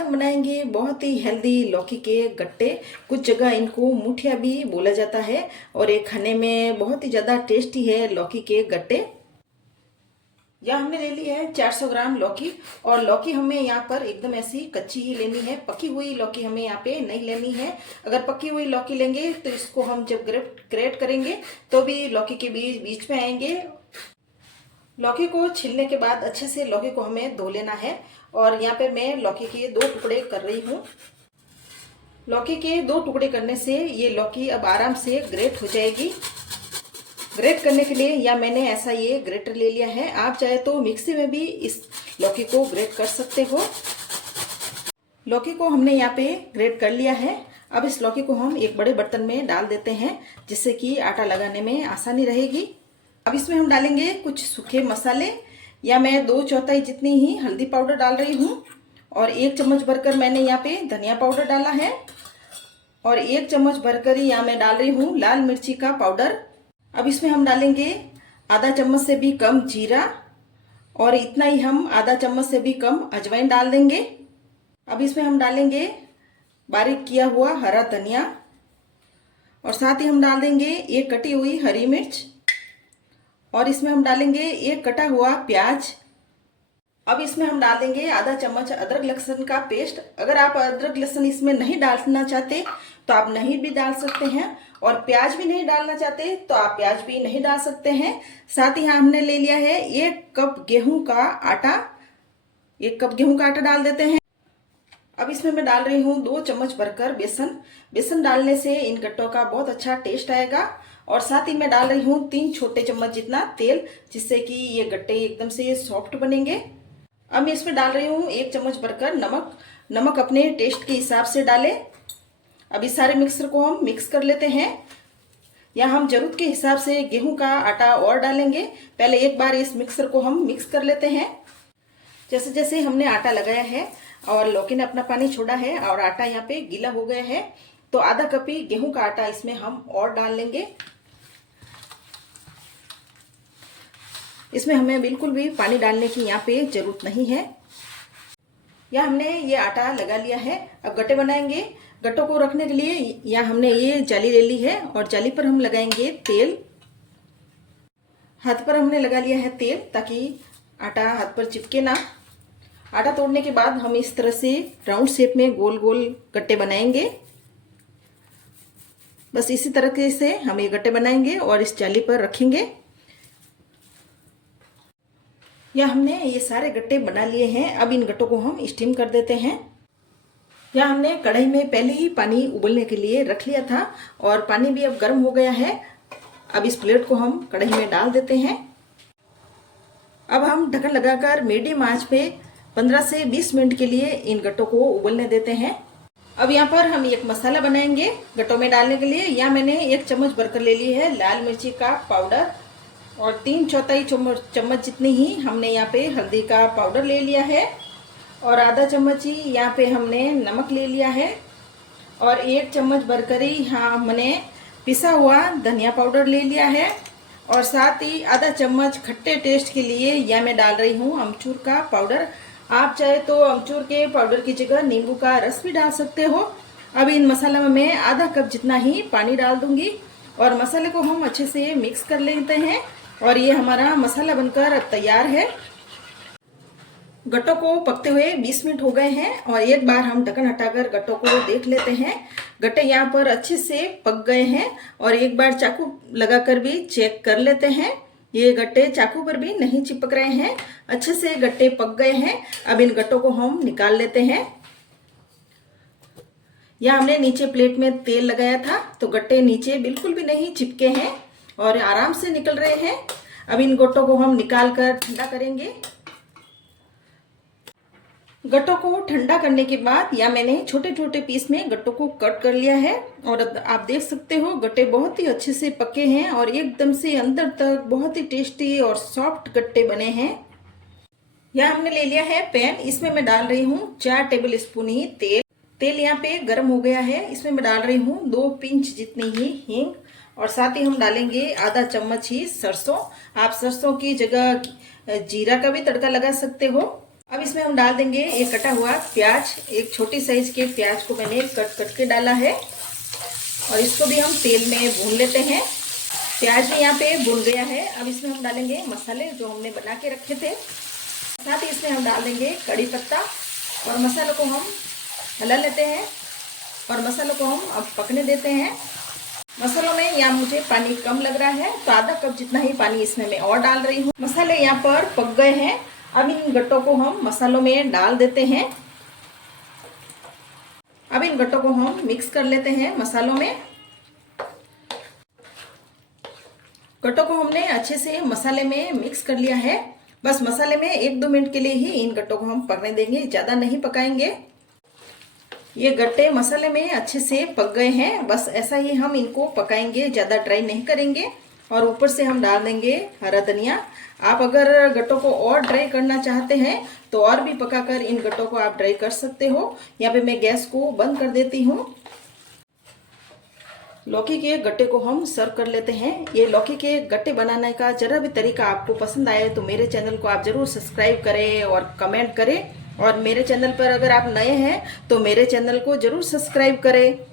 हम बनाएंगे बहुत ही हेल्दी लौकी के गट्टे। कुछ जगह इनको मुठिया भी बोला जाता है और ये खाने में बहुत ही ज़्यादा टेस्टी है लौकी के गट्टे। यह हमने ले ली है 400 ग्राम लौकी। और लौकी हमें यहाँ पर एकदम ऐसी कच्ची ही लेनी है, पकी हुई लौकी हमें यहाँ पे नहीं लेनी है। अगर पकी हुई लौकी लेंगे तो इसको हम जब ग्रेट करेंगे तो भी लौकी के बीच बीच में आएंगे। लौकी को छीलने के बाद अच्छे से लौकी को हमें धो लेना है। और यहाँ पे मैं लौकी के 2 टुकड़े कर रही हूँ। लौकी के 2 टुकड़े करने से ये लौकी अब आराम से ग्रेट हो जाएगी। ग्रेट करने के लिए या मैंने ऐसा ये ग्रेटर ले लिया है, आप चाहे तो मिक्सी में भी इस लौकी को ग्रेट कर सकते हो। लौकी को हमने यहाँ पे ग्रेट कर लिया है। अब इस लौकी को हम एक बड़े बर्तन में डाल देते हैं जिससे कि आटा लगाने में आसानी रहेगी। अब इसमें हम डालेंगे कुछ सूखे मसाले, या मैं 2/4 जितनी ही हल्दी पाउडर डाल रही हूँ। और 1 चम्मच भरकर मैंने यहाँ पे धनिया पाउडर डाला है। और 1 चम्मच भरकर ही यहाँ मैं डाल रही हूँ लाल मिर्ची का पाउडर। अब इसमें हम डालेंगे आधा चम्मच से भी कम जीरा, और इतना ही हम आधा चम्मच से भी कम अजवाइन डाल देंगे। अब इसमें हम डालेंगे बारीक किया हुआ हरा धनिया, और साथ ही हम डाल देंगे 1 कटी हुई हरी मिर्च, और इसमें हम डालेंगे 1 कटा हुआ प्याज। अब इसमें हम डाल देंगे आधा चम्मच अदरक लहसुन का पेस्ट। अगर आप अदरक लहसुन इसमें नहीं डालना चाहते तो आप नहीं भी डाल सकते हैं, और प्याज भी नहीं डालना चाहते तो आप प्याज भी नहीं डाल सकते हैं। साथ ही हमने ले लिया है 1 कप गेहूं का आटा। 1 कप गेहूं का आटा डाल देते हैं। अब इसमें मैं डाल रही हूँ 2 चम्मच भरकर बेसन। बेसन डालने से इन गट्टों का बहुत अच्छा टेस्ट आएगा। और साथ ही मैं डाल रही हूँ 3 छोटे चम्मच जितना तेल, जिससे कि ये गट्टे एकदम से सॉफ्ट बनेंगे। अब मैं इसमें डाल रही हूँ 1 चम्मच भरकर नमक। नमक अपने टेस्ट के हिसाब से डालें। अब इस सारे मिक्सर को हम मिक्स कर लेते हैं। या हम जरूरत के हिसाब से गेहूं का आटा और डालेंगे। पहले एक बार इस मिक्सर को हम मिक्स कर लेते हैं। जैसे जैसे हमने आटा लगाया है और लौकी ने अपना पानी छोड़ा है और आटा यहाँ पे गीला हो गया है, तो आधा कप ही गेहूं का आटा इसमें हम और डाल लेंगे। इसमें हमें बिल्कुल भी पानी डालने की यहाँ पे जरूरत नहीं है। या हमने ये आटा लगा लिया है। अब गट्टे बनाएंगे। गट्टों को रखने के लिए या हमने ये जाली ले ली है, और जाली पर हम लगाएंगे तेल। हाथ पर हमने लगा लिया है तेल, ताकि आटा हाथ पर चिपके ना। आटा तोड़ने के बाद हम इस तरह से राउंड शेप में गोल गोल गट्टे बनाएंगे। बस इसी तरीके से हम ये गट्टे बनाएंगे और इस जाली पर रखेंगे। या हमने ये सारे गट्टे बना लिए हैं। अब इन गट्टों को हम स्टीम कर देते हैं। या हमने कढ़ाई में पहले ही पानी उबलने के लिए रख लिया था, और पानी भी अब गर्म हो गया है। अब इस प्लेट को हम कढ़ाई में डाल देते हैं। अब हम ढक्कन लगाकर मीडियम आंच पे 15 से 20 मिनट के लिए इन गट्टों को उबलने देते हैं। अब यहाँ पर हम एक मसाला बनाएंगे गट्टों में डालने के लिए। यहाँ मैंने 1 चम्मच भरकर ले ली है लाल मिर्ची का पाउडर, और 3/4 चम्मच जितनी ही हमने यहाँ पे हल्दी का पाउडर ले लिया है, और आधा चम्मच ही यहाँ पे हमने नमक ले लिया है, और 1 चम्मच भरकर ही यहाँ हमने पिसा हुआ धनिया पाउडर ले लिया है, और साथ ही आधा चम्मच खट्टे टेस्ट के लिए यहाँ मैं डाल रही हूँ अमचूर का पाउडर। आप चाहे तो अमचूर के पाउडर की जगह नींबू का रस भी डाल सकते हो। अब इन मसाला में मैं आधा कप जितना ही पानी डाल दूंगी, और मसाले को हम अच्छे से मिक्स कर लेते हैं। और ये हमारा मसाला बनकर तैयार है। गट्टों को पकते हुए 20 मिनट हो गए हैं, और एक बार हम ढक्कन हटाकर गट्टों को देख लेते हैं। गट्टे यहाँ पर अच्छे से पक गए हैं, और एक बार चाकू लगाकर भी चेक कर लेते हैं। ये गट्टे चाकू पर भी नहीं चिपक रहे हैं, अच्छे से गट्टे पक गए हैं। अब इन गट्टों को हम निकाल लेते हैं। यहाँ हमने नीचे प्लेट में तेल लगाया था, तो गट्टे नीचे बिल्कुल भी नहीं चिपके हैं और आराम से निकल रहे हैं। अब इन गट्टों को हम निकाल कर ठंडा करेंगे। गट्टों को ठंडा करने के बाद या मैंने छोटे छोटे पीस में गट्टों को कट कर लिया है, और आप देख सकते हो गट्टे बहुत ही अच्छे से पके हैं और एकदम से अंदर तक बहुत ही टेस्टी और सॉफ्ट गट्टे बने हैं। यहाँ हमने ले लिया है पैन। इसमें मैं डाल रही हूँ 4 टेबल स्पून ही तेल। तेल यहाँ पे गर्म हो गया है। इसमें मैं डाल रही हूँ 2 पिंच जितनी ही हींग, और साथ ही हम डालेंगे आधा चम्मच ही सरसों। आप सरसों की जगह जीरा का भी तड़का लगा सकते हो। अब इसमें हम डाल देंगे ये कटा हुआ प्याज। एक छोटी साइज के प्याज को मैंने कट कट के डाला है और इसको भी हम तेल में भून लेते हैं। प्याज भी यहाँ पे भुन गया है। अब इसमें हम डालेंगे मसाले जो हमने बना के रखे थे। साथ ही इसमें हम डाल देंगे कड़ी पत्ता और मसालों को हम हिला लेते हैं और मसालों को हम अब पकने देते हैं। मसालों में यहाँ मुझे पानी कम लग रहा है तो आधा कप जितना ही पानी इसमें मैं और डाल रही हूँ। मसाले यहाँ पर पक गए हैं। अब इन गट्टों को हम मसालों में डाल देते हैं। अब इन गट्टों को हम मिक्स कर लेते हैं मसालों में। गट्टों को हमने अच्छे से मसाले में मिक्स कर लिया है। बस मसाले में 1-2 मिनट के लिए ही इन गट्टों को हम पकने देंगे, ज़्यादा नहीं पकाएंगे। ये गट्टे मसाले में अच्छे से पक गए हैं। बस ऐसा ही हम इनको पकाएंगे, ज़्यादा ड्राई नहीं करेंगे। और ऊपर से हम डाल देंगे हरा धनिया। आप अगर गट्टों को और ड्राई करना चाहते हैं तो और भी पकाकर इन गट्टों को आप ड्राई कर सकते हो। यहाँ पे मैं गैस को बंद कर देती हूँ। लौकी के गट्टे को हम सर्व कर लेते हैं। ये लौकी के गट्टे बनाने का जरा भी तरीका आपको पसंद आए तो मेरे चैनल को आप जरूर सब्सक्राइब करें और कमेंट करें। और मेरे चैनल पर अगर आप नए हैं तो मेरे चैनल को जरूर सब्सक्राइब करें।